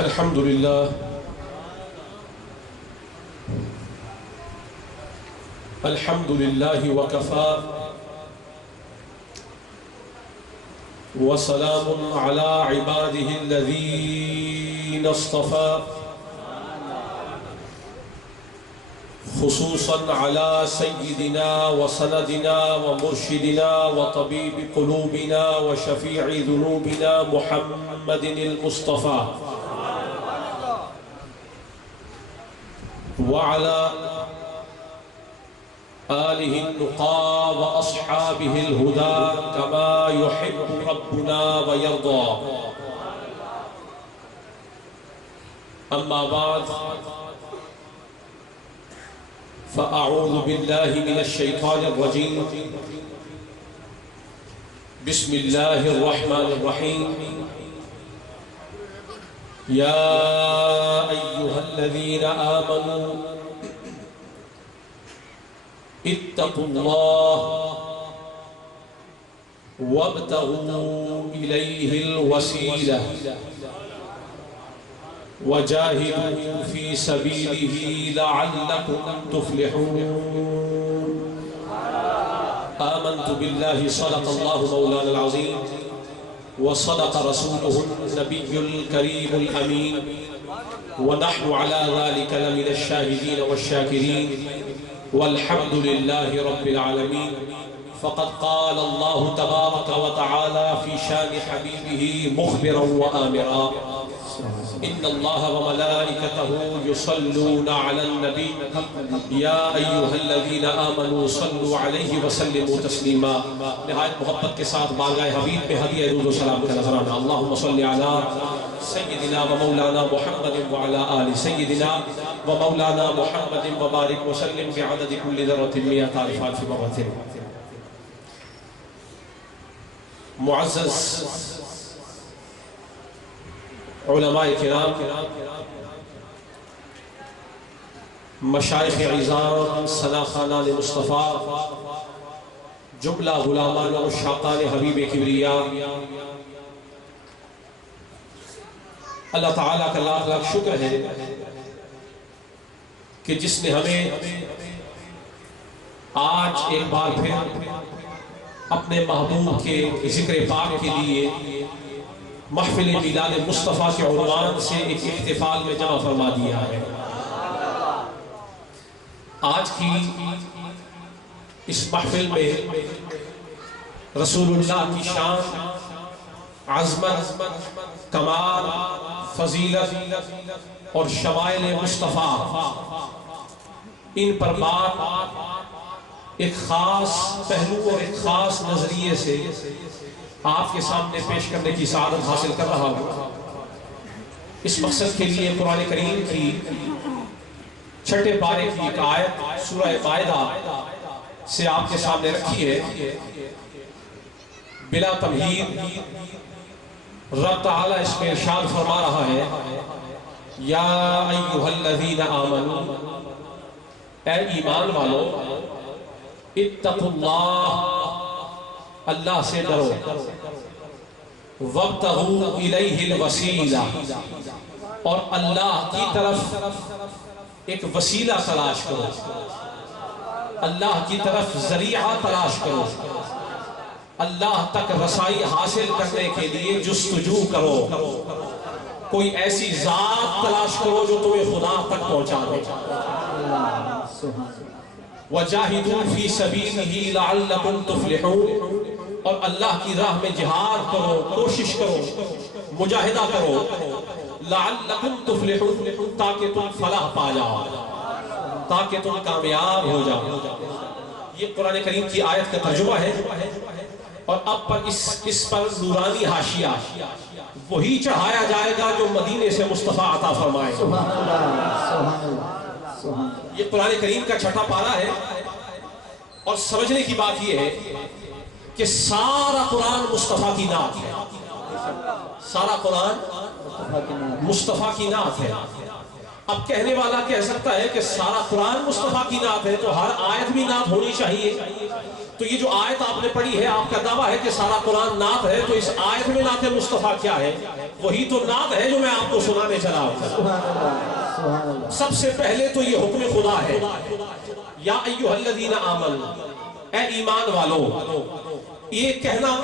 الحمد لله الحمد لله وكفى وسلام على عباده الذين اصطفى خصوصا على سيدنا وسندنا ومرشدنا وطبيب قلوبنا وشفيع ذنوبنا محمد المصطفى وعلى آله النقى وأصحابه الهدى كما يحب ربنا ويرضى. أما بعد فأعوذ بالله من الشيطان الرجيم. بسم الله الرحمن الرحيم. يا أيها الذين آمنوا اتقوا الله وابتغوا إليه الوسيلة وجاهدوا في سبيله لعلكم تفلحون. آمنت بالله صدق الله مولانا العظيم وصدق رسوله النبي الكريم الأمين ونحن على ذلك لمن الشاهدين والشاكرين والحمد لله رب العالمين. فقد قال الله تبارك وتعالى في شان حبيبه مخبرا وآمرا إن الله وملائكته يصلون على النبي يا أيها الذين آمنوا صلوا عليه وسلموا تسلیما. نہایت محبت کے ساتھ بارگاہ حبیب پہ ہدیہ درود و سلام کا نذرانہ. اللہم صلی علی سیدنا و مولانا محمد وعلی آل سیدنا و مولانا محمد وبارک وسلم بعدد کل ذرۃ مئۃ الف الف مرۃ. معزز علماء کرام، مشائخ عظام، سناخانان مصطفیٰ، جملہ غلامان و شاقان حبیب کبریا، اللہ تعالیٰ کا لاکھ لاکھ شکر ہے کہ جس نے ہمیں آج ایک بار پھر اپنے محبوب کے ذکر پاک کے لیے محفل میلاد مصطفیٰ کے عنوان سے ایک احتفال میں جمع فرما دیا ہے. آج کی اس محفل میں رسول اللہ کی شان، عظمت، کمال، فضیلت اور شمائل مصطفیٰ، ان پر بات ایک خاص پہلو اور ایک خاص نظریے سے آپ کے سامنے پیش کرنے کی سعادت حاصل کر رہا ہوں. اس مقصد کے لیے قرآن کریم کی چھٹے پارے کی ایک آیت سورہ مائدہ سے آپ کے سامنے رکھی ہے. بلا تمہید رب تعالیٰ اس میں ارشاد فرما رہا ہے، یا ایہا الذین آمنوا، اے ایمان والو، اتقوا اللہ، اللہ سے ڈرو، وابتغوا الیہ الوسیلہ، اور اللہ کی طرف ایک وسیلہ تلاش کرو، اللہ کی طرف ذریعہ تلاش کرو، اللہ تک رسائی حاصل کرنے کے لیے جستجو کرو. کوئی ایسی ذات تلاش کرو جو تمہیں خدا تک پہنچا دے. وَجَاهِدُوا فِي سَبِيلِهِ لَعَلَّكُمْ تُفْلِحُونَ، اور اللہ کی راہ میں جہاد کرو، کوشش کرو، مجاہدہ کرو. لَعَلَّكُمْ تُفْلِحُونَ، تاکہ تم فلاح پا جاؤ، تاکہ تم کامیاب ہو جاؤ. یہ قرآن کریم کی آیت کا ترجمہ ہے. اور اب پر اس پر نورانی حاشیہ وہی چڑھایا جائے گا جو مدینے سے مصطفیٰ عطا فرمائے. یہ قرآن کریم کا چھٹا پارہ ہے. اور سمجھنے کی بات یہ ہے کہ سارا قرآن مصطفیٰ کی نعت ہے. سارا قرآن مصطفیٰ کی نعت ہے. اب کہنے والا کہہ سکتا ہے کہ سارا قرآن مصطفیٰ کی نعت ہے تو ہر آیت بھی نعت ہونی چاہیے. تو یہ جو آیت آپ نے پڑھی ہے، آپ کا دعویٰ ہے کہ سارا قرآن نعت ہے، تو اس آیت میں نعت مصطفیٰ کیا ہے؟ وہی تو نعت ہے جو میں آپ کو سنانے چلا ہوں. سب سے پہلے تو یہ حکم خدا ہے، یا ایھا الذین آمنوا، اے ایمان والو. یہ کہنا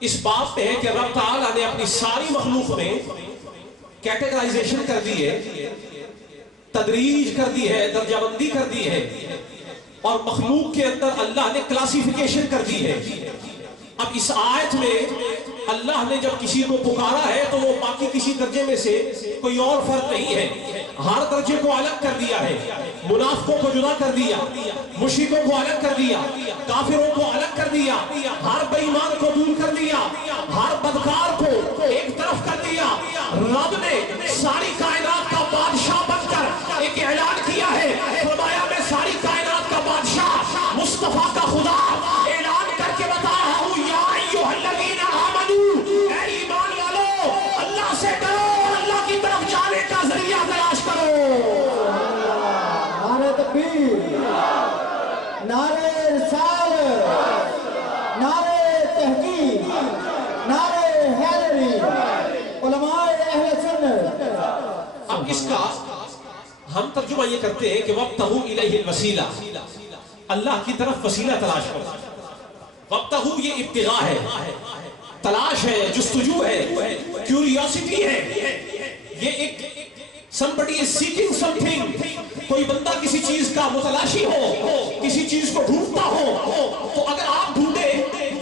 اس بات پہ ہے کہ رب تعالیٰ نے اپنی ساری مخلوق میں کیٹیگرائزیشن کر دی ہے، تدریج کر دی ہے، درجہ بندی کر دی ہے، اور مخلوق کے اندر اللہ نے کلاسیفیکیشن کر دی ہے. اب اس آیت میں اللہ نے جب کسی کو پکارا ہے تو وہ باقی کسی درجے میں سے کوئی اور فرق نہیں ہے، ہر درجے کو الگ کر دیا ہے. منافقوں کو جدا کر دیا، مشرکوں کو الگ کر دیا، کافروں کو الگ کر دیا، ہر بے ایمان کو دور کر دیا، ہر بدکار کو ایک طرف کر دیا. رب نے ساری کائنات کا بادشاہ بن کر ایک اعلان کیا ہے، فرمایا میں ساری کائنات کا بادشاہ مصطفیٰ کا خدا اعلان کر کے بتا رہا ہوں، یا ایھا الذین آمنوا، اے ایمان والو اللہ سے ڈرو، اللہ کی طرف جانے کا ذریعہ تلاش کرو. نعرہ تکبیر، نعرہ رسالت، نعرہ تحقیق، نعرہ حیدری، علماء اہل سنت. اب اس کا ہم ترجمہ یہ کرتے ہیں کہ وابتغوا الیہ الوسیلہ، اللہ کی طرف وسیلہ تلاش کرو. وابتغوا یہ ابتغاء ہے، تلاش ہے، جستجو ہے، کیوریوسٹی ہے. یہ ایک somebody is seeking something، کوئی بندہ کسی چیز کا متلاشی ہو، کسی چیز کو ڈھونڈتا ہو، تو اگر آپ ڈھونڈیں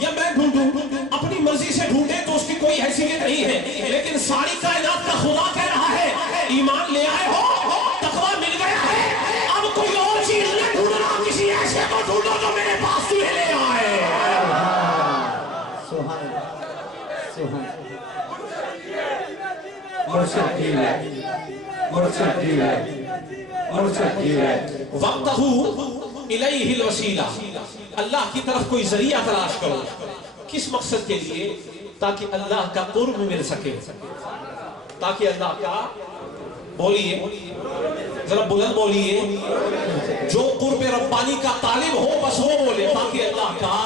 یا میں ڈھونڈوں اپنی مرضی سے ڈھونڈیں تو اس کی کوئی حیثیت نہیں ہے. لیکن ساری کائنات کا خدا کہہ رہا ہے ایمان لے آئے ہو، تقویٰ مل گیا ہے، اب کوئی اور چیز نہ ڈھونڈنا، کسی ایسے کو ڈھونڈو جو میرے پاس تمہیں لے آئے. سبحان اللہ، سبحان اللہ. مرشد کی ہے، مرشد کی ہے، مرشد کی ہے. وابتغوا الیہ الوسیلہ، اللہ کی طرف کوئی ذریعہ تلاش کرو. کس مقصد کے لیے؟ تاکہ اللہ کا قرب مل سکے، تاکہ اللہ کا، بولیے ذرا بلند بولیے، جو قرب ربانی کا طالب ہو بس وہ بولے، تاکہ اللہ کا.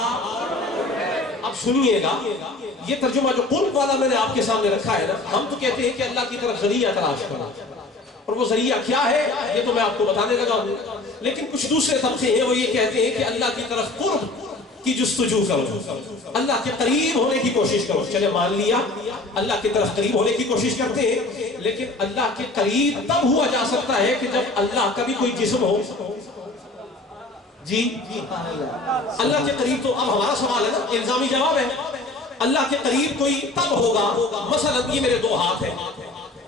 اب سنیے گا یہ ترجمہ جو قرب والا میں نے آپ کے سامنے رکھا ہے نا، ہم تو کہتے ہیں کہ اللہ کی طرف ذریعہ تلاش کرو، اور وہ ذریعہ کیا ہے یہ تو میں آپ کو بتانے لگا ہوں. لیکن کچھ دوسرے طبقے ہیں وہ یہ کہتے ہیں کہ اللہ کی طرف قرب کی جستجو کرو، اللہ کے قریب ہونے کی کوشش کرو. چلے مان لیا اللہ کی طرف قریب ہونے کی کوشش کرتے ہیں، لیکن اللہ کے قریب تب ہوا جا سکتا ہے کہ جب اللہ کا بھی کوئی جسم ہو. جی اللہ کے قریب تو اب ہمارا سوال ہے نا، الزامی جواب ہے. اللہ کے قریب کوئی تب ہوگا، مثلا یہ میرے دو ہاتھ ہیں،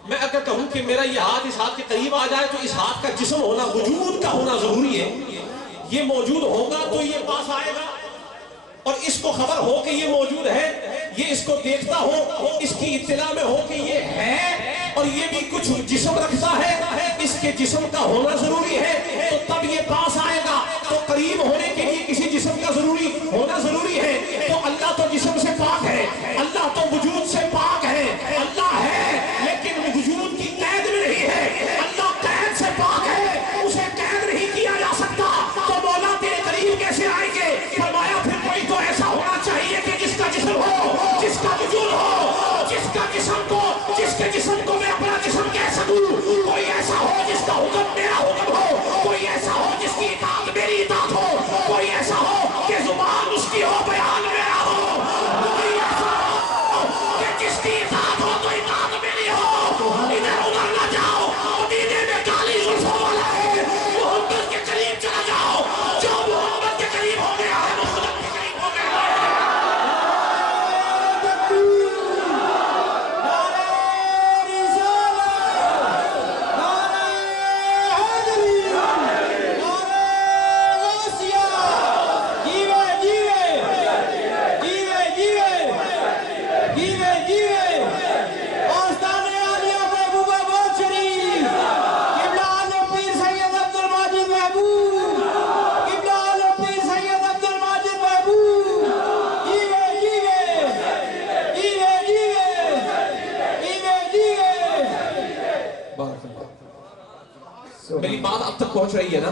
میں اگر کہوں کہ میرا یہ ہاتھ اس ہاتھ کے قریب آ جائے تو اس ہاتھ کا جسم ہونا، وجود کا ہونا ضروری ہے. یہ موجود ہوگا تو یہ پاس آئے گا، اور اس کو خبر ہو کہ یہ موجود ہے، یہ اس کو دیکھتا ہو، اس کی اطلاع میں ہو کہ یہ ہے، اور یہ بھی کچھ جسم رکھتا ہے، اس کے جسم کا ہونا ضروری ہے، تو تب یہ پاس آئے گا. تو قریب ہونے کے لیے کسی جسم کا ضروری ہونا ضروری ہے. تو اللہ تو جسم سے پاک ہے، اللہ تو وجود سے پاک ہے، اللہ ہے لیکن وجود کی قید میں نہیں ہے. اللہ قید سے پاک ہے، اسے قید نہیں کیا جا سکتا، تو مولا تیرے قریب کیسے آئیں گے؟ فرمایا پھر کوئی تو ایسا ہونا چاہیے کہ جس کا جسم ہو، جس کا وجود ہو، جس کا جسم کو، جس کے جسم کو میں اپنا جسم کہہ سکوں. کوئی ایسا ہو جس کا حکم میرا حکم ہو، کوئی ایسا ہو جس کی اطاعت میری اطاعت ہو، کوئی ایسا ہو کہ زبان اس کی ہو، بیان میرا آپ تک پہنچ رہی ہے نا؟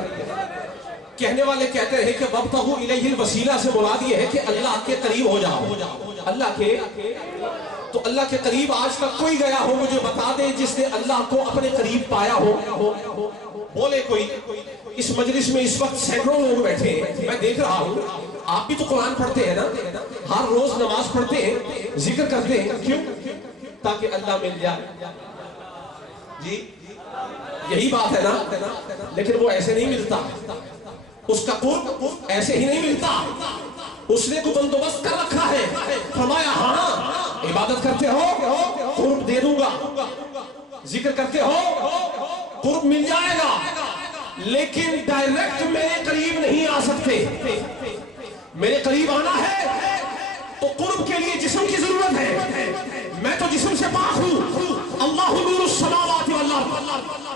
کہنے والے کہتے ہیں کہ وابتغوا الیہ الوسیلہ سے مراد یہ ہے کہ اللہ کے قریب ہو جاؤ. اللہ کے تو اللہ کے قریب آج تک کوئی گیا ہو مجھے بتا دے جس نے اللہ کو اپنے قریب پایا ہو؟ بولے کوئی. اس مجلس میں اس وقت سینکڑوں لوگ بیٹھے ہیں, میں دیکھ رہا ہوں. آپ بھی تو قرآن پڑھتے ہیں نا, ہر روز نماز پڑھتے ہیں, ذکر کرتے ہیں, کیوں؟ تاکہ اللہ مل جائے. جی یہی بات ہے نا. لیکن وہ ایسے نہیں ملتا, اس کا قرب ایسے ہی نہیں ملتا. اس نے کو بندوبست کر رکھا ہے. فرمایا ہاں عبادت کرتے ہو قرب دے دوں گا, ذکر کرتے ہو قرب مل جائے گا, لیکن ڈائریکٹ میرے قریب نہیں آ سکتے. میرے قریب آنا ہے تو قرب کے لیے جسم کی ضرورت ہے. میں تو جسم سے پاک ہوں. اللہ نور السماوات والارض,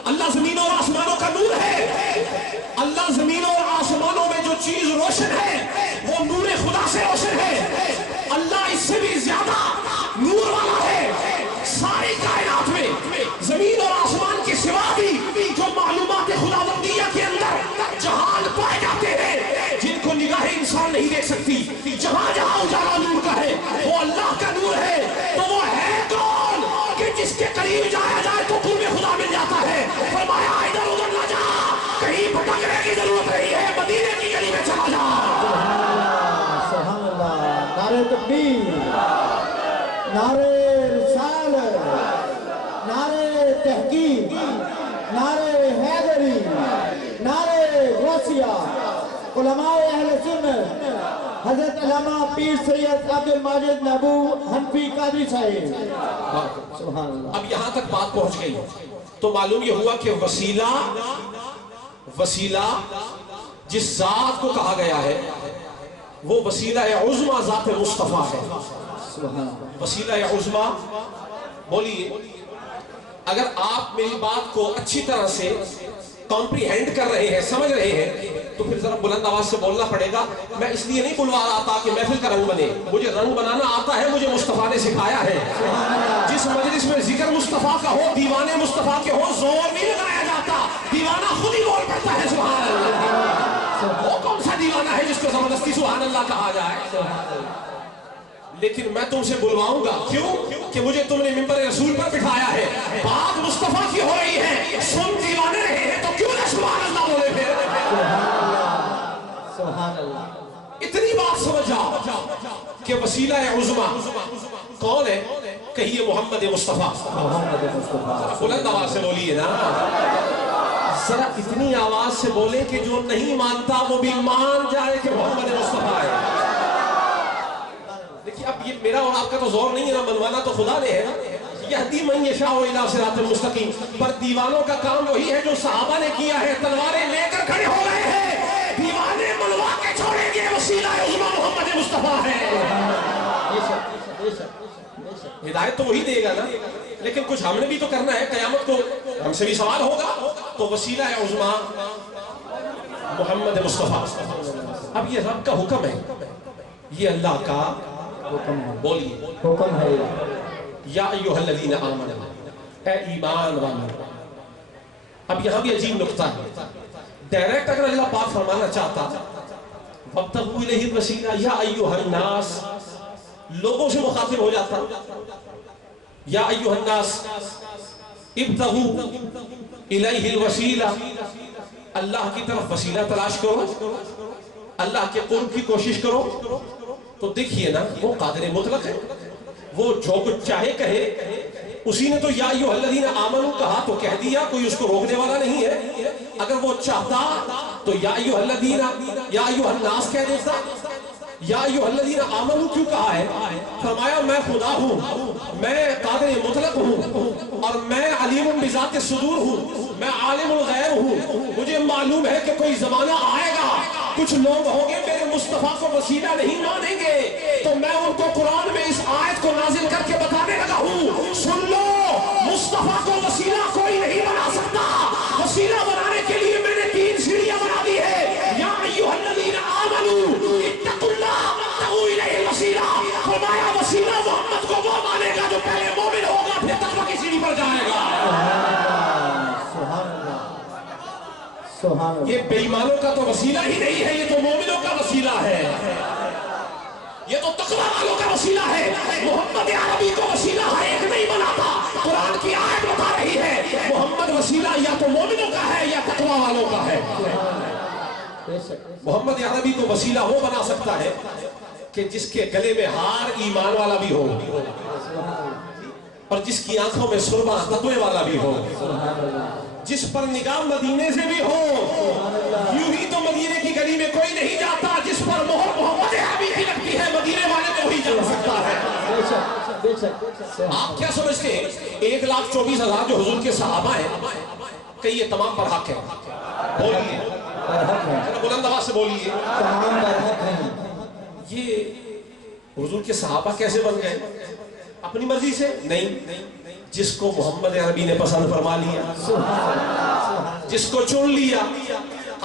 اللہ زمین اور آسمانوں کا نور ہے. اللہ زمین اور آسمانوں میں جو چیز روشن ہے وہ نور خدا سے روشن ہے. اللہ اس سے بھی زیادہ نور والا ہے. ساری کائنات میں زمین اور آسمان کے سوا بھی جو معلومات خداوندیہ کے اندر جہان پائے جاتے ہیں جن کو نگاہ انسان نہیں دیکھ سکتی, جہاں جہاں اجالا نور کا ہے وہ اللہ کا نور ہے. تو وہ ہے کون کہ جس کے قریب جایا جائے تو قرب خدا مل جاتا ہے. فرمایا ادھر ادھر نہ جا, کہیں بھٹکنے کی ضرورت نہیں ہے, مدینے کی گلی میں چلا جا. سبحان اللہ. نعرہ تکبیر, نعرہ رسالت, نعرہ تحقیق, نعرہ حیدری, نعرہ غوثیہ. علماء اہل سنت حضرت علامہ پیر سید عبد الماجد محبوب حنفی قادری صاحب. سبحان اللہ. اب یہاں تک بات پہنچ گئی تو معلوم یہ ہوا کہ وسیلہ جس ذات کو کہا گیا ہے وہ وسیلہ عظمیٰ ذات مصطفیٰ ہے. وسیلہ عظمیٰ بولیے. اگر آپ میری بات کو اچھی طرح سے کمپریہینڈ کر رہے ہیں, سمجھ رہے ہیں, تو پھر ذرا بلند آواز سے بولنا پڑے گا. میں اس لیے نہیں بلوا رہا تھا کہ محفل کا رنگ بنے, مجھے رنگ بنانا آتا ہے, مجھے مصطفیٰ نے سکھایا ہے. جس مجلس میں ذکر مصطفیٰ کا ہو, دیوانے مصطفیٰ کے ہو, زور نہیں لگایا جاتا, دیوانہ خود ہی بول پڑتا ہے سبحان اللہ. وہ کون سا دیوانہ ہے جس کو زبردستی سبحان اللہ کہا جائے؟ لیکن میں تم سے بلواؤں گا, کیوں کہ مجھے تم نے منبر رسول پر بٹھایا ہے. بات مصطفیٰ کی ہو رہی ہے, سن دیوانے رہے ہیں تو کیوں نہ سبحان اللہ بولے پھر. سبحان اللہ. اتنی بات سمجھ جاؤ کہ وسیلہ عظمیٰ کون ہے؟ کہیے محمد مصطفیٰ. بلند آواز سے بولیے نا, ذرا اتنی آواز سے بولے کہ جو نہیں مانتا وہ بھی مان جائے کہ محمد مصطفیٰ ہے. دیکھیے اب یہ میرا اور آپ کا تو زور نہیں ہے نا, منوانا تو خدا نے ہے نا. یہدی من یشاء الی صراط مستقیم. پر دیوانوں کا کام وہی ہے جو صحابہ نے کیا ہے, تلواریں لے کر کھڑے ہو گئے ہیں. دیوانے منوا کے چھوڑیں گے, وسیلہ عظمیٰ محمد مصطفیٰ ہے. ہدایت تو وہی دے گا نا, لیکن کچھ ہم نے بھی تو کرنا ہے. قیامت کو ہم سے بھی سوال ہوگا. تو وسیلہ عظمیٰ محمد مصطفیٰ. اب یہ رب کا حکم ہے, یہ اللہ کا حکم ہے. بولیے حکم ہے. یا ایھا الذین آمنوا, اے ایمان والو. اب یہاں بھی عجیب نقطہ ہے. ڈائریکٹ اگر اللہ پاک فرمانا چاہتا وابتغوا الیہ الوسیلہ یا ایھا الناس, لوگوں سے مخاطب ہو جاتا یا ایھا الناس ابتغوا الیہ الوسیلہ, اللہ کی طرف وسیلہ تلاش کرو, اللہ کے قرب کی کوشش کرو. تو دیکھیے نا وہ قادر مطلق ہے, وہ جو کچھ چاہے کہے. اسی نے تو یا ایھا الذین آمنوا کہا تو کہہ دیا, کوئی اس کو روکنے والا نہیں ہے. اگر وہ چاہتا تو یا ایھا الذین یا ایھا الناس کہہ دیتا. یا ایھا الذین آمنوا کیوں کہا ہے؟ فرمایا میں خدا ہوں, میں قادر مطلق ہوں, اور میں علیم بذات الصدور ہوں, میں عالم الغیب ہوں. مجھے معلوم ہے کہ کوئی زمانہ آئے گا, کچھ لوگ ہوں گے میرے مصطفیٰ کو وسیلہ نہیں مانیں گے, تو میں ان کو قرآن میں اس آیت کو نازل کر کے بتانے لگا ہوں. سن لو, مصطفیٰ کو وسیلہ کوئی نہیں بنا سکتا. وسیلہ بنانے کے لیے میں نے 3 سیڑھیاں بنا دی ہے. یا ایھا الذین آمنوا اتقوا اللہ وابتغوا الیہ الوسیلہ. فرمایا وسیلہ محمد کو وہ مانے گا جو پہلے مومن ہوگا, پھر تقویٰ کی سیڑھی پر جائے گا. سبحان اللہ. یہ بے ایمانوں کا تو وسیلہ ہی نہیں ہے، یہ تو مومنوں کا وسیلہ ہے، یہ تو تقوی والوں کا وسیلہ ہے. محمد عربی کو وسیلہ ہر ایک نہیں بناتا. قرآن کی آیت بتا رہی ہے محمد وسیلہ یا تو مومنوں کا ہے یا تقوی والوں کا ہے. محمد عربی کو وسیلہ وہ بنا سکتا ہے کہ جس کے گلے میں ہار ایمان والا بھی ہو اور جس کی آنکھوں میں سرما تقوی والا بھی ہو، جس پر نگاہ مدینے سے بھی ہو. یوں ہی تو مدینے کی گلی میں کوئی نہیں جاتا، جس پر مہر محمد عربی کی لگتی ہے مدینے والے کو ہی جا سکتا ہے. آپ کیا سمجھتے ہیں 1,24,000 جو حضور کے صحابہ ہیں کہ یہ تمام پر حق ہے؟ بولیے بلند آواز سے بولیے. یہ حضور کے صحابہ کیسے بن گئے؟ اپنی مرضی سے نہیں، جس کو محمد عربی نے پسند فرما لیا، جس کو چن لیا.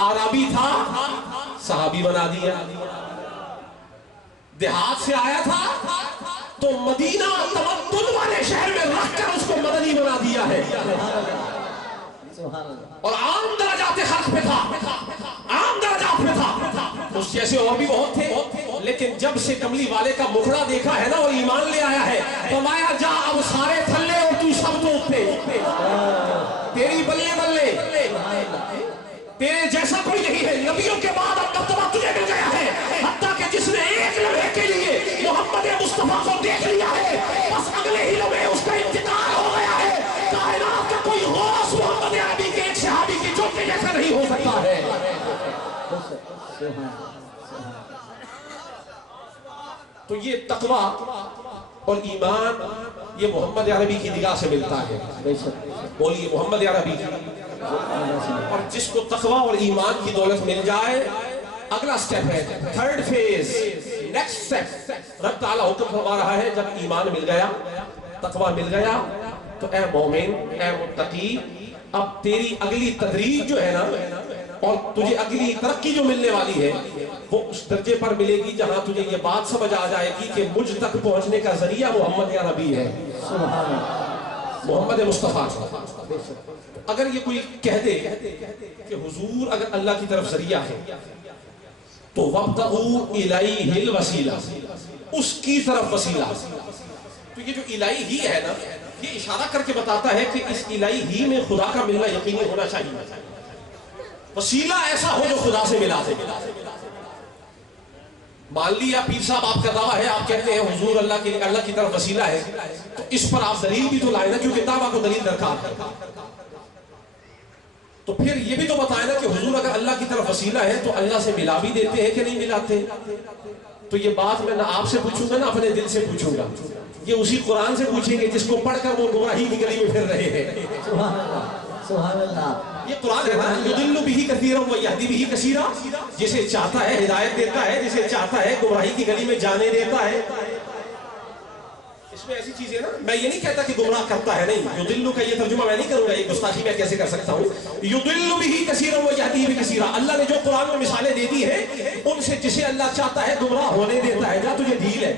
عربی تھا صحابی بنا دیا، دیہات سے آیا تھا تو مدینہ تمدن والے شہر میں رکھ کر اس کو مدنی بنا دیا ہے. اور عام درجات خلق پہ تھا، عام درجات میں تھا. اس جیسے اور بھی بہت تھے، لیکن جب سے کملی والے کا مکھڑا دیکھا ہے نا وہ ایمان لے آیا ہے. فرمایا جا اب سارے تھلے اور تو سب تو اٹھتے، تیری بلے بلے، تیرے جیسا کوئی نہیں ہے. نبیوں کے بعد اب مرتبہ تجھے مل گیا ہے. حتیٰ کہ جس نے ایک لمحے کے لیے محمد مصطفیٰ کو دیکھ لیا ہے بس اگلے ہی لمحے اس کا انتقال ہو گیا ہے. کائنات کا کوئی غوث محمد عربی کے ایک صحابی کی جوتی جیسا نہیں ہو سکتا ہے. تو یہ تقوی اور ایمان یہ محمد عربی کی نگاہ سے ملتا ہے. بولیے محمد عربی. اور جس کو تقوی اور ایمان کی دولت مل جائے اگلا سٹیپ ہے، تھرڈ فیز، نیکسٹ سٹیپ. رب تعالیٰ حکم فرما رہا ہے جب ایمان مل گیا، تقوی مل گیا تو اے مومن، اے متقی، اب تیری اگلی تدریج جو ہے نا اور تجھے اگلی ترقی جو ملنے والی ہے وہ اس درجے پر ملے گی جہاں تجھے یہ بات سمجھ آ جائے گی کہ مجھ تک پہنچنے کا ذریعہ محمد عربی ہے، محمد مصطفیٰ. اگر یہ کوئی کہہ دے کہ حضور اگر اللہ کی طرف ذریعہ ہے تو وَابْتَغُوا إِلَيْهِ الْوَسِيلَةَ، اس کی طرف وسیلہ. تو یہ جو الہی ہی ہے نا یہ اشارہ کر کے بتاتا ہے کہ اس الہی ہی میں خدا کا ملنا یقینی ہونا چاہیے. وسیلہ ایسا ہو جو خدا سے ملا دے. مان لیا پیر صاحب آپ کا دعویٰ ہے، آپ کہتے ہیں حضور اللہ کی طرف وسیلہ ہے، تو اس پر آپ دلیل بھی تو لائیں نا، کیونکہ دعویٰ کو دلیل درکار ہے. تو پھر یہ بھی تو بتائیں نا کہ حضور اگر اللہ کی طرف وسیلہ ہے تو اللہ سے ملا بھی دیتے ہیں کہ نہیں ملاتے. تو یہ بات میں نہ آپ سے پوچھوں گا نہ اپنے دل سے پوچھوں گا، یہ اسی قرآن سے پوچھیں گے جس کو پڑھ کر وہ گمراہی کی گلی میں پھر رہے ہیں. سبحان اللہ. یہ قرآن ہے نا، یضل بہ کثیرا ویہدی بہ کثیرا، جسے چاہتا ہے ہدایت دیتا ہے، جسے چاہتا ہے گمراہی کی گلی میں جانے دیتا ہے. اس میں ایسی چیزیں نا، میں یہ نہیں کہتا کہ گمراہ کرتا ہے، نہیں. یضل کا یہ ترجمہ میں نہیں کروں گا، یہ گستاخی میں کیسے کر سکتا ہوں. یضل بہ کثیرا ویہدی بہ کثیرا، اللہ نے جو قرآن میں مثالیں دے دی ہیں ان سے جسے اللہ چاہتا ہے گمراہ ہونے دیتا ہے. جا تجھے ڈھیل ہے،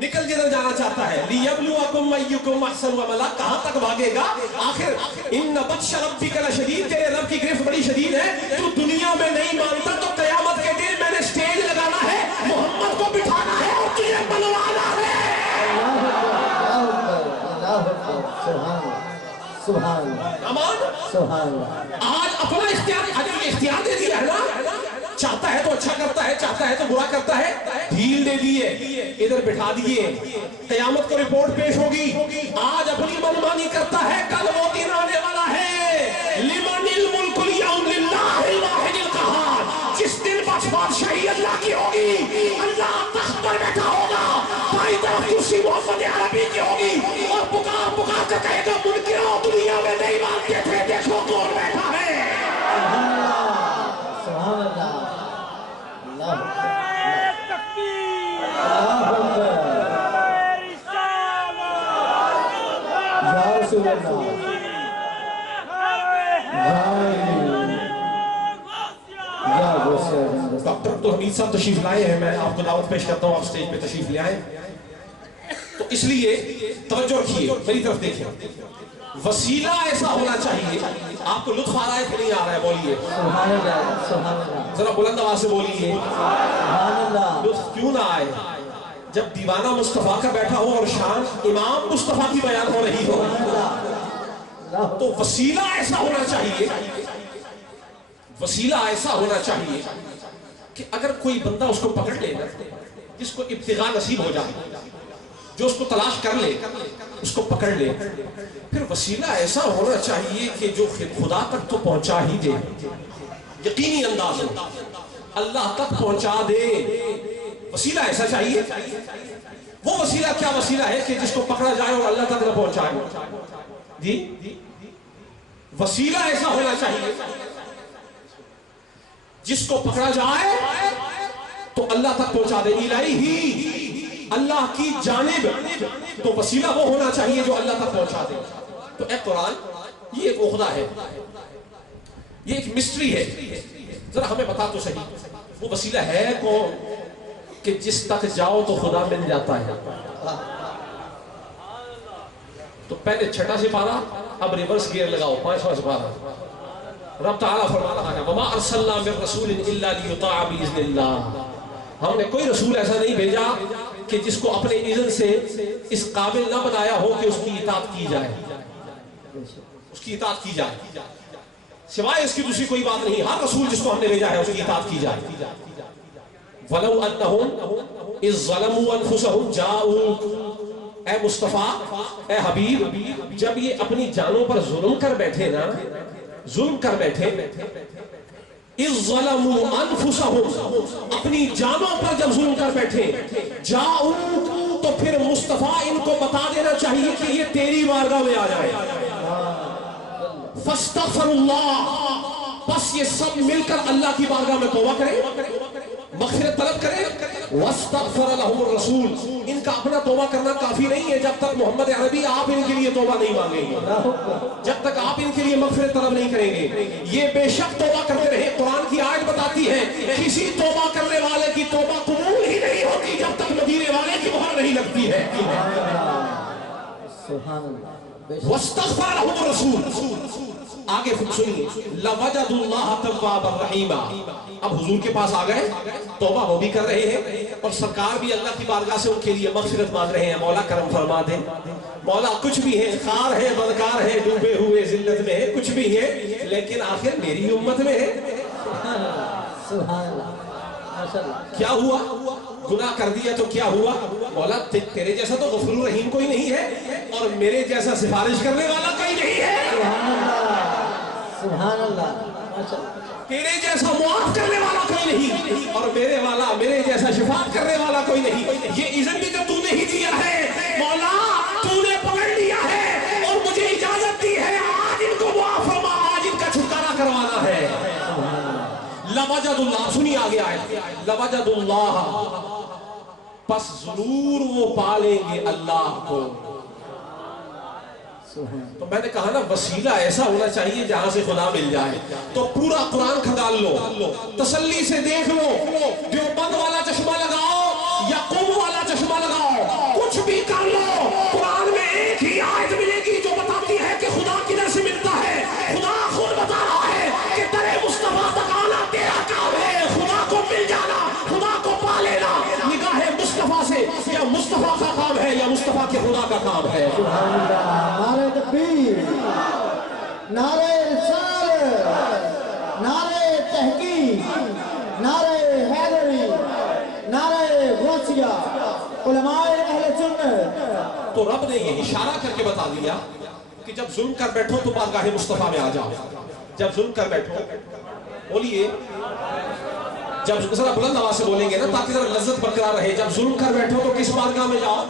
نکل جدھر جانا چاہتا ہے. لیبلوکم ایکم احسن عملا، کہاں تک بھاگے گا؟ آخر ان بطش ربک لشدید، تیرے رب کی گرفت بڑی شدید ہے. تو دنیا میں نہیں مانتا تو قیامت کے دن میں نے سٹیج لگانا ہے، محمد کو بٹھانا ہے اور تجھے بنوانا ہے. آج اپنا اختیار دے دیا ہے نا، چاہتا ہے تو اچھا کرتا ہے، چاہتا ہے تو برا کرتا ہے. ڈھیل دے دیے، ادھر بٹھا دیے، قیامت کو رپورٹ پیش ہوگی. آج اپنی منمانی کرتا ہے، کل وہ دن آنے والا ہے لمن الملک اليوم للہ الواحد القہار. جس دن بادشاہی اللہ کی ہوگی، اللہ تخت پر بیٹھا ہوگا، بائیں طرف کرسی محمد عربی کی ہوگی اور پکار پکار کر کہے گا منکروں دنیا میں نہیں مانتے تھے، دیکھو کون بیٹھا ہے. سبحان اللہ. ڈاکٹر عبدالحمید صاحب تشریف لائے ہیں، میں آپ کو دعوت پیش کرتا ہوں، آپ سٹیج پہ تشریف لے آئیں. تو اس لیے توجہ رکھیے، میری طرف دیکھیں، وسیلہ ایسا ہونا چاہیے. آپ کو لطف آ رہا ہے کہ نہیں آ رہا ہے؟ بولیے سبحان اللہ سبحان اللہ ذرا بلند آواز سے بولیے. سبحان اللہ. لطف کیوں نہ آئے جب دیوانہ مصطفیٰ کا بیٹھا ہو اور شان امام مصطفیٰ کی بیان ہو رہی ہو؟ تو وسیلہ ایسا ہونا چاہیے، وسیلہ ایسا ہونا چاہیے کہ اگر کوئی بندہ اس کو پکڑ لے نا، جس کو ابتغاء نصیب ہو جائے، جو اس کو تلاش کر لے، اس کو پکڑ لے، پھر وسیلہ ایسا ہونا چاہیے کہ جو خدا تک تو پہنچا ہی دے، یقینی انداز ہو، اللہ تک پہنچا دے. وسیلہ ایسا چاہیے. وہ وسیلہ کیا وسیلہ ہے کہ جس کو پکڑا جائے اور اللہ تک نہ پہنچائے؟ جی وسیلہ ایسا ہونا چاہیے جس کو پکڑا جائے تو اللہ تک پہنچا دے، الہی اللہ کی جانب. تو وسیلہ وہ ہونا چاہیے جو اللہ تک پہنچا دے. تو اے قرآن، یہ ایک عقدہ ہے، یہ ایک مسٹری ہے، ذرا ہمیں بتا تو صحیح، وہ وسیلہ ہے کون کہ جس تک جاؤ تو خدا مل جاتا ہے؟ تو پہلے چھٹا سپارہ، اب ریورس گیئر لگاؤ، 5واں سپارہ. رب تعالیٰ فرما رہا ہے وَمَا أَرْسَلْنَا مِن رَسُولٍ إِلَّا لِيُطَاعَ بِإِذْنِ اللَّهِ. ہم نے کوئی رسول ایسا نہیں بھیجا کہ جس کو اپنے اذن سے اس قابل نہ بنایا ہو کہ اس کی اطاعت کی جائے، اس کی اطاعت کی جائے، سوائے اس کی دوسری کوئی بات نہیں. ہر رسول جس کو ہم نے بھیجا ہے اس کی اطاعت کی جائے. وَلَوْ أَنَّهُمْ إِذْ ظَلَمُوا أَنفُسَهُمْ جَاءُوكَ. اے مصطفیٰ، اے حبیب، جب یہ اپنی جانوں پر ظلم کر بیٹھے نا، ظلم کر بیٹھے، اِذْ ظَلَمُوا أَنفُسَهُمْ، اپنی جانوں پر جب ظلم کر بیٹھے، جَاءُوكَ، تو پھر مصطفیٰ ان کو بتا دینا چاہیے کہ یہ تیری بارگاہ میں آ جائے. فَاسْتَغْفِرُوا اللَّهَ، بس یہ سب مل کر اللہ کی بارگاہ میں توبہ کریں، مغفرت طلب کریں. وَاسْتَغْفَرَ لَهُمُ الرَّسُولُ، ان کا اپنا توبہ کرنا کافی نہیں ہے جب تک محمد عربی آپ ان کے لیے توبہ نہیں مانگیں گے، جب تک آپ ان کے لیے مغفرت طلب نہیں کریں گے. یہ بے شک توبہ کرتے رہے. قرآن کی آیت بتاتی ہے کسی توبہ کرنے والے کی توبہ قبول ہی نہیں ہوتی جب تک مدینے والے کی مہر نہیں لگتی ہے. سبحان اللہ. وَاسْتَغْفَرَ لَهُمُ الرَّسُولُ. آگے خود سنیے، لَوَجَدُوا اللَّهَ تَوَّابًا رَحِيمًا. اب حضور کے پاس آ گئے، توبہ وہ بھی کر رہے ہیں اور سرکار بھی اللہ کی بارگاہ سے ان کے لیے مغفرت مانگ رہے ہیں. مولا کرم فرما دے، مولا کچھ بھی ہے، خار ہے، بدکار ہے، ڈوبے ہوئے ذلت میں ہے، کچھ بھی ہے، لیکن آخر میری امت میں ہے. سبحان اللہ سبحان اللہ ماشاء اللہ. کیا ہوا؟ گناہ کر دیا تو کیا ہوا؟ مولا تیرے جیسا تو غفور رحیم کوئی نہیں ہے اور میرے جیسا سفارش کرنے والا کوئی نہیں ہے. سبحان اللہ سبحان اللہ ماشاء اللہ. تیرے جیسا معاف کرنے والا کوئی نہیں اور میرے جیسا شفاعت کرنے والا کوئی نہیں. یہ اذن بھی تو تو نے ہی دیا ہے مولا، تو نے پکڑ لیا ہے اور مجھے اجازت دی ہے، آج ان کو معاف فرما، آج ان کا چھٹکارا کروانا ہے. لَوَجَدُوا اللَّهَ، سنی آگے آئے، لَوَجَدُوا اللَّهَ، پس ضرور وہ پالیں گے اللہ کو. تو میں نے کہا نا وسیلہ ایسا ہونا چاہیے جہاں سے خدا مل جائے. تو پورا قرآن کھنگال لو، تسلی سے دیکھ لو، دیوبند والا چشمہ لگاؤ یا قوم والا چشمہ لگاؤ، کچھ بھی کر لو، قرآن میں ایک ہی آیت ملے گی جو بتاتی ہے کہ خدا کدھر سے ملتا ہے. خدا خود بتا رہا ہے کہ تیرے مصطفیٰ تک آنا تیرا کام ہے. خدا کو مل جانا، خدا کو پا لینا نگاہ مصطفیٰ سے یا مصطفیٰ کا کام ہے یا مصطفیٰ کے خدا کا کام ہے. سبحان اللہ. نعرہ تکبیر، نعرہ رسالت، نعرہ تحقیق، نعرہ حیدری، نعرہ غوثیہ، علماء اہل سنت. تو رب نے یہ اشارہ کر کے بتا دیا کہ جب ظلم کر بیٹھو تو بارگاہ مصطفیٰ میں آ جاؤ. جب ظلم کر بیٹھو، بولیے، جب ذرا بلند آواز سے بولیں گے نا تاکہ ذرا لذت برقرار رہے. جب ظلم کر بیٹھو تو کس بارگاہ میں جاؤ؟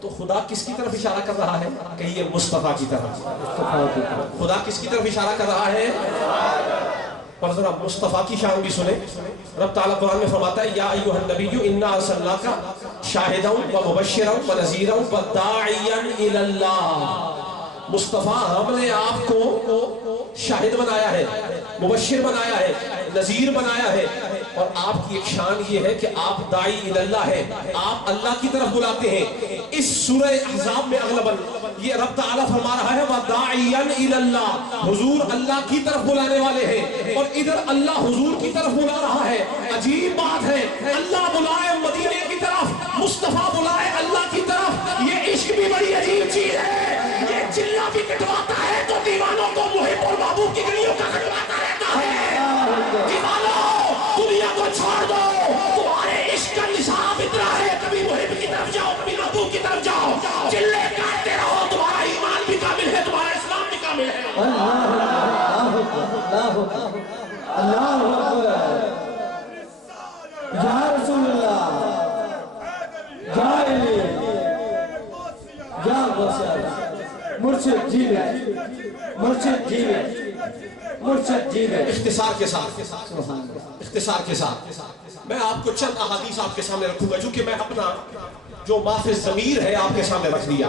تو خدا کس کی طرف اشارہ کر رہا ہے؟ کہیے مصطفیٰ کی طرف. خدا کس کی طرف اشارہ کر رہا ہے؟ اور ذرا مصطفیٰ کی شان بھی سنیں. رب تعالیٰ قرآن میں فرماتا ہے یا ایھا النبی انا ارسلناک شاہدا ومبشرا ونذیرا وداعیا الی اللہ. مصطفیٰ ہم نے آپ کو شاہد بنایا ہے، مبشر بنایا ہے نذیر بنایا ہے، اور آپ کی ایک شان یہ ہے کہ آپ داعی اللہ ہے، آپ اللہ کی طرف بلاتے ہیں۔ اس سورہ احزاب میں اغلباً یہ رب تعالیٰ فرما رہا ہے وَدَاعِيًا إِلَى اللَّهِ، حضور اللہ کی طرف بلانے والے ہیں، اور ادھر اللہ حضور کی طرف بلا رہا ہے۔ عجیب بات ہے، اللہ بلائے مدینے کی طرف، مصطفیٰ بلائے اللہ کی طرف، یہ عشق بھی بڑی عجیب چیز ہے۔ یہ چلا بھی کٹواتا ہے تو دیوانوں کو محب اور محبوب کی گلیوں کا کٹواتا رہتا ہے۔ دیوانوں دنیا کو چھوڑ دو، تمہارے عشق کا نصاب اتنا ہے، کبھی محب کی طرف جاؤ کبھی محبوب کی طرف جاؤ، چلے کاٹتے رہو، تمہارا ایمان بھی کامل ہے، تمہارا اسلام بھی کامل ہے۔ اللہ اکبر، یا رسول اللہ، یا علی، یا مرشد جیوے، مرشد جیوے، مرشد جیوے۔ اختصار کے ساتھ میں آپ کو چند احادیث آپ کے سامنے رکھوں گا، چونکہ میں اپنا جو مافِ ضمیر ہے آپ کے سامنے رکھ دیا،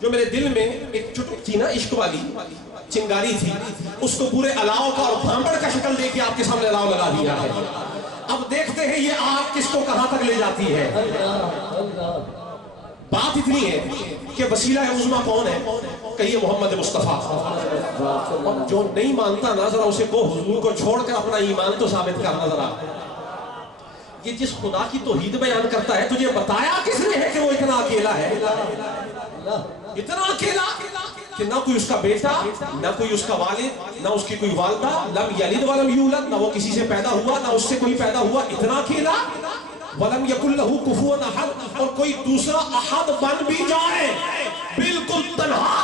جو میرے دل میں ایک چٹک تھی نا عشق والی چنگاری تھی، اس کو پورے الاؤ کا اور بھانبڑ کا شکل دے کے آپ کے سامنے الاؤ لگا دیا ہے۔ اب دیکھتے ہیں یہ آگ کس کو کہاں تک لے جاتی ہے۔ بات اتنی ہے کہ وسیلہ عظمیٰ کون ہے؟ کہیے محمد مصطفیٰ۔ اور جو نہیں مانتا نا ذرا اسے کو حضور کو چھوڑ کر اپنا ایمان تو ثابت کرنا ذرا۔ یہ جس خدا کی توحید بیان کرتا ہے تجھے بتایا کس نے ہے کہ وہ اتنا اکیلا ہے؟ اتنا اکیلا کہ نہ کوئی اس کا بیٹا، نہ کوئی اس کا والد، نہ اس کی کوئی والدہ، لم یلد ولم یولد، نہ وہ کسی سے پیدا ہوا نہ اس سے کوئی پیدا ہوا، اتنا اکیلا۔ وَلَمْ يَكُنْ لَهُ كُفُوًا أَحَدٌ، اور کوئی دوسرا احد بن بھی جائے، بالکل تنہا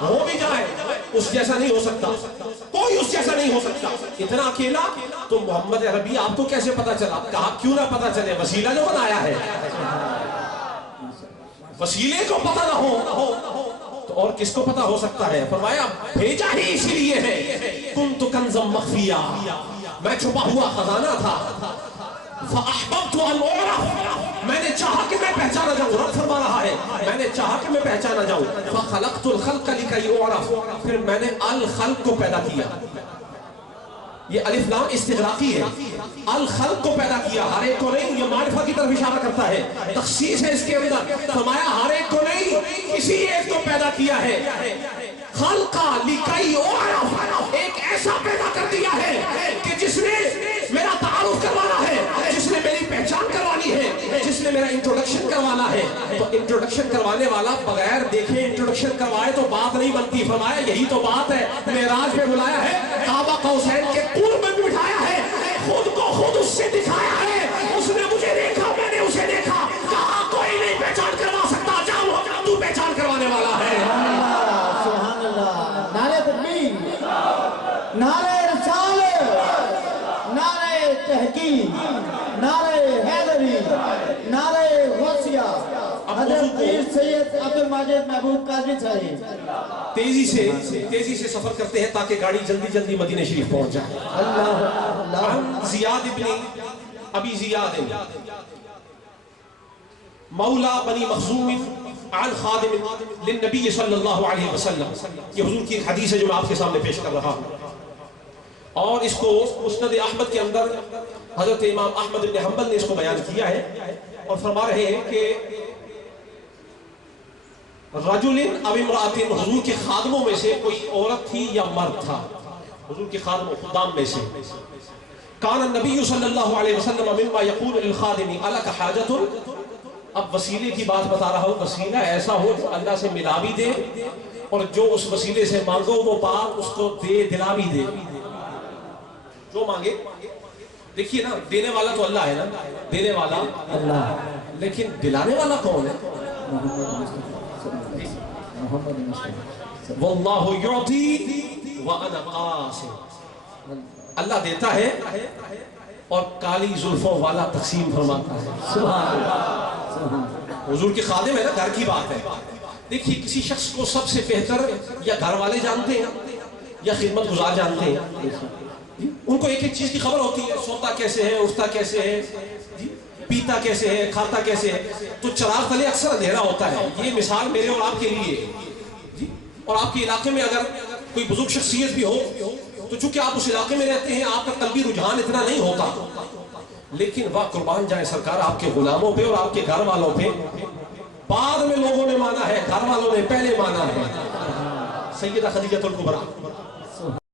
ہو بھی جائے، اس جیسا نہیں ہو سکتا، کوئی اس جیسا نہیں ہو سکتا، اتنا اکیلا۔ تو محمد عربی آپ کو کیسے پتا چلا؟ کہا کیوں نہ پتا چلے، وسیلہ جو بنایا ہے، وسیلے کو پتا نہ ہو تو اور کس کو پتا ہو سکتا ہے؟ فرمایا بھیجا ہی اسی لیے ہے، کنت کنزا مخفیا، میں چھپا ہوا خزانہ تھا، فاحببت ان اعرف، میں نے چاہا کہ میں پہچانا جاؤں، رب فرما رہا ہے میں نے چاہا کہ میں پہچانا جاؤں، فخلقت الخلق لکی اعرف، پھر میں نے الخلق کو پیدا کیا۔ یہ الف لام استغراقی ہے، الخلق کو پیدا کیا، ہر ایک کو نہیں، یہ معرفہ کی طرف اشارہ کرتا ہے، تخصیص ہے اس کے اندر، فرمایا ہر ایک کو نہیں، کسی ایک کو پیدا کیا ہے۔ خلقا لکی اعرف، ایک ایسا پیدا کر دیا ہے کہ جس نے میرا تعارف کروانا ہے، جس نے میری پہچان کروانی ہے، جس نے میرا انٹروڈکشن کروانا ہے۔ تو انٹروڈکشن کروانے والا بغیر دیکھے انٹروڈکشن کروائے تو بات نہیں بنتی۔ فرمایا یہی تو بات ہے، معراج پہ بلایا ہے، کعبہ قوسین کے قرب میں بٹھایا ہے، خود کو خود اس سے دکھایا ہے، اس نے مجھے دیکھا میں نے اسے دیکھا، کہا کوئی نہیں پہچان کروا سکتا، جا محمد تو پہچان کروانے والا ہے۔ سبحان اللہ، نعرہ تکبیر، نعرہ رسالت، نعرہ تحقیق، نعرہ حیدری، نعرہ غوثیہ، حضرت پیر سید عبدالمجید محبوب قادری صاحب۔ تیزی سے سفر کرتے ہیں تاکہ گاڑی جلدی جلدی مدینہ شریف پہنچ جائے۔ عن زیاد بن ابی زیاد مولا بنی مخزوم عن خادم للنبی صلی اللہ علیہ وسلم، یہ حضور کی ایک حدیث ہے جو میں آپ کے سامنے پیش کر رہا ہوں، اور اس کو مسند احمد کے اندر حضرت امام احمد بن حنبل نے اس کو بیان کیا ہے، اور فرما رہے ہیں کہ رجل او امرأۃ، حضور کے خادموں میں سے کوئی عورت تھی یا مرد تھا، حضور کے خدام میں سے، کان النبی صلی اللہ علیہ وسلم مما یقول للخادم الک حاجۃ، اب وسیلے کی بات بتا رہا ہوں، وسیلہ ایسا ہو جو اللہ سے ملا بھی دے اور جو اس وسیلے سے مانگو وہ بات اس کو دے دلا بھی دے، جو مانگے۔ دیکھیے نا، دینے والا تو اللہ ہے نا، دینے والا اللہ، لیکن دلانے والا کون ہے؟ واللہ یعطی وانا قاسم، اللہ دیتا ہے اور کالی زلفوں والا تقسیم فرماتا ہے۔ سبحان اللہ، حضور کے خادم ہے نا، گھر کی بات ہے۔ دیکھیے کسی شخص کو سب سے بہتر یا گھر والے جانتے ہیں یا خدمت گزار جانتے ہیں، ان کو ایک ایک چیز کی خبر ہوتی ہے، سوتا کیسے ہے، اٹھتا کیسے ہے، پیتا کیسے ہے، کھاتا کیسے ہے، تو چراغ تلے اکثر اندھیرا ہوتا ہے۔ یہ مثال میرے اور آپ کے لیے، اور آپ کے علاقے میں اگر کوئی بزرگ شخصیت بھی ہو تو چونکہ آپ اس علاقے میں رہتے ہیں آپ کا قلبی رجحان اتنا نہیں ہوتا، لیکن واہ قربان جائیں سرکار آپ کے غلاموں پہ اور آپ کے گھر والوں پہ بعد میں لوگوں نے مانا ہے، گھر والوں نے پہلے مانا ہے۔ سیدہ خدیجہ الکبریٰ